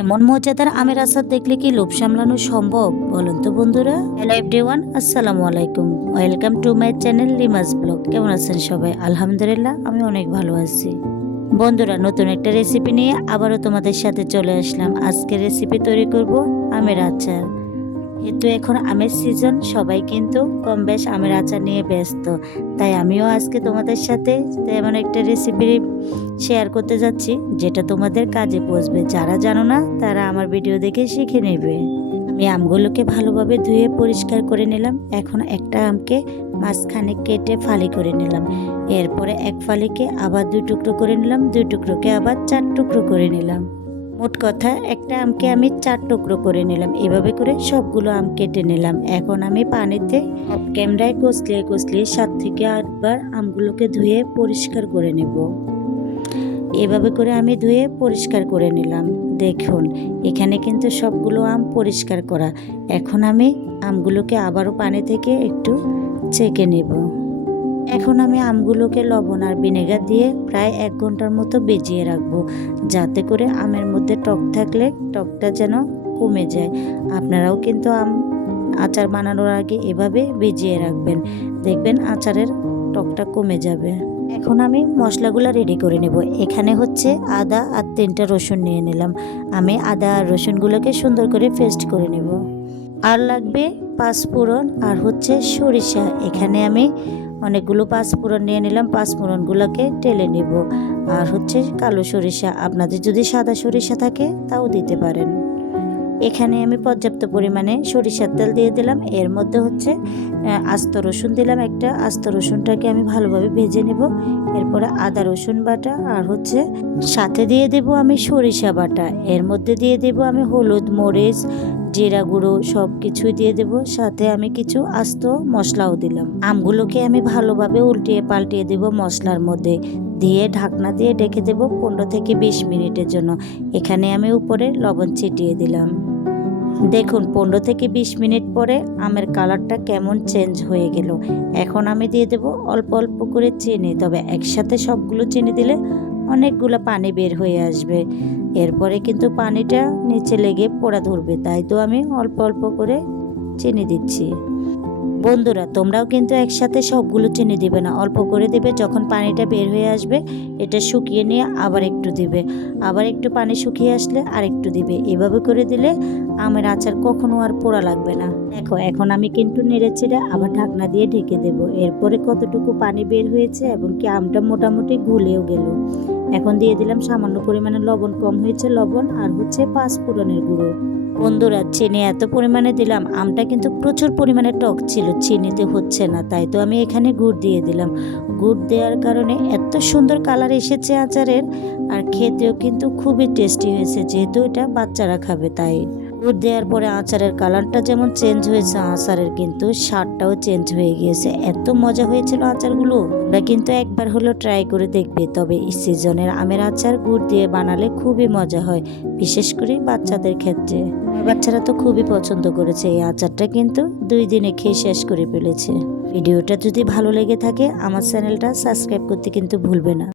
এমন মজাদার আমের আচার দেখলে কি লোভ সামলানো সম্ভব বলুন তো বন্ধুরা। হ্যালো এভরিওয়ান, আসসালামু আলাইকুম, welcome to my channel Lima's blog. কেমন আছেন সবাই? আলহামদুলিল্লাহ, আমি অনেক ভালো আছি। বন্ধুরা, নতুন একটা রেসিপি নিয়ে আবারও তোমাদের সাথে চলে আসলাম। আজকে রেসিপি তৈরি করব আমের আচার। যেহেতু এখন আমের সিজন, সবাই কিন্তু কম বেশ আমের আচার নিয়ে ব্যস্ত, তাই আমিও আজকে তোমাদের সাথে তেমন একটা রেসিপি শেয়ার করতে যাচ্ছি যেটা তোমাদের কাজে বসবে। যারা জানো না তারা আমার ভিডিও দেখে শিখে নেবে। আমি আমগুলোকে ভালোভাবে ধুয়ে পরিষ্কার করে নিলাম। এখন একটা আমকে মাঝখানে কেটে ফালি করে নিলাম। এরপরে এক ফালিকে আবার 2 টুকরো করে নিলাম, 2 টুকরোকে আবার 4 টুকরো করে নিলাম। মোট কথা একটা আমকে আমি 4 টুকরো করে নিলাম। এভাবে করে সবগুলো আম কেটে নিলাম। এখন আমি পানিতে অফ ক্যামেরায় কষলিয়ে 7 থেকে 8 বার আমগুলোকে ধুয়ে পরিষ্কার করে নেব। এভাবে করে আমি ধুয়ে পরিষ্কার করে নিলাম। দেখুন, এখানে কিন্তু সবগুলো আম পরিষ্কার করা। এখন আমি আমগুলোকে আবারও পানি থেকে একটু ছেঁকে নেব। এখন আমি আমগুলোকে লবণ আর ভিনেগার দিয়ে প্রায় 1 ঘন্টার মতো ভিজিয়ে রাখবো, যাতে করে আমের মধ্যে টক থাকলে টকটা যেন কমে যায়। আপনারাও কিন্তু আচার বানানোর আগে এভাবে ভিজিয়ে রাখবেন, দেখবেন আচারের টকটা কমে যাবে। এখন আমি মশলাগুলো রেডি করে নেব। এখানে হচ্ছে আদা আর 3টা রসুন নিয়ে নিলাম। আমি আদা আর রসুনগুলোকে সুন্দর করে পেস্ট করে নেব। আর লাগবে 5 ফোড়ন আর হচ্ছে সরিষা। এখানে আমি অনেকগুলো 5 ফোড়ন নিয়ে নিলাম। 5 ফোড়নগুলোকে টেলে নেব। আর হচ্ছে কালো সরিষা, আপনাদের যদি সাদা সরিষা থাকে তাও দিতে পারেন। এখানে আমি পর্যাপ্ত পরিমাণে সরিষার তেল দিয়ে দিলাম। এর মধ্যে হচ্ছে আস্ত রসুন দিলাম একটা। আস্ত রসুনটাকে আমি ভালোভাবে ভেজে নেব। এরপরে আদা রসুন বাটা আর হচ্ছে সাথে দিয়ে দেব আমি সরিষা বাটা। এর মধ্যে দিয়ে দেব আমি হলুদ, মরিচ, জিরা গুঁড়ো সব কিছুই দিয়ে দেব। সাথে আমি কিছু আস্ত মশলাও দিলাম। আমগুলোকে আমি ভালোভাবে উল্টিয়ে পাল্টিয়ে দেব মশলার মধ্যে, দিয়ে ঢাকনা দিয়ে ঢেকে দেব 15 থেকে 20 মিনিটের জন্য। এখানে আমি উপরে লবণ ছিটিয়ে দিলাম। দেখুন, 15 থেকে 20 মিনিট পরে আমের কালারটা কেমন চেঞ্জ হয়ে গেল। এখন আমি দিয়ে দেব অল্প অল্প করে চিনি, তবে একসাথে সবগুলো চিনি দিলে অনেকগুলো পানি বের হয়ে আসবে। এরপরে কিন্তু পানিটা নিচে লেগে পোড়া ধরবে, তাই তো আমি অল্প অল্প করে চিনি দিচ্ছি। বন্ধুরা, তোমরাও কিন্তু একসাথে সবগুলো চিনি দিবে না, অল্প করে দিবে। যখন পানিটা বের হয়ে আসবে এটা শুকিয়ে নিয়ে আবার একটু দিবে, আবার একটু পানি শুকিয়ে আসলে আর একটু দিবে। এভাবে করে দিলে আমের আচার কখনো আর পোড়া লাগবে না। দেখো, এখন আমি কিন্তু নেড়েচেড়ে আবার ঢাকনা দিয়ে ঢেকে দেব। এরপরে কতটুকু পানি বের হয়েছে এবং কি আমটা মোটামুটি গুলেও গেল। এখন দিয়ে দিলাম সামান্য পরিমাণে লবণ, কম হয়েছে লবণ, আর হচ্ছে 5 ফোড়নের গুঁড়ো। বন্ধুরা, চিনি এত পরিমাণে দিলাম, আমটা কিন্তু প্রচুর পরিমাণে টক ছিল, চিনিতে হচ্ছে না, তাই তো আমি এখানে গুড় দিয়ে দিলাম। গুড় দেওয়ার কারণে এত সুন্দর কালার এসেছে আচারের, আর খেতেও কিন্তু খুবই টেস্টি হয়েছে, যেহেতু এটা বাচ্চারা খাবে তাই। গুড় দেওয়ার পরে আচারের কালারটা যেমন চেঞ্জ হয়েছে, আচারের কিন্তু স্বাদটাও চেঞ্জ হয়ে গিয়েছে। এত মজা হয়েছিল আচারগুলো। তোমরা কিন্তু একবার হলো ট্রাই করে দেখবে। তবে এই সিজনের আমের আচার গুড় দিয়ে বানালে খুবই মজা হয়, বিশেষ করে বাচ্চাদের ক্ষেত্রে। বাচ্চারা তো খুবই পছন্দ করেছে। এই আচারটা কিন্তু 2 দিনে খেয়ে শেষ করে ফেলেছে। ভিডিওটা যদি ভালো লেগে থাকে আমার চ্যানেলটা সাবস্ক্রাইব করতে কিন্তু ভুলবে না।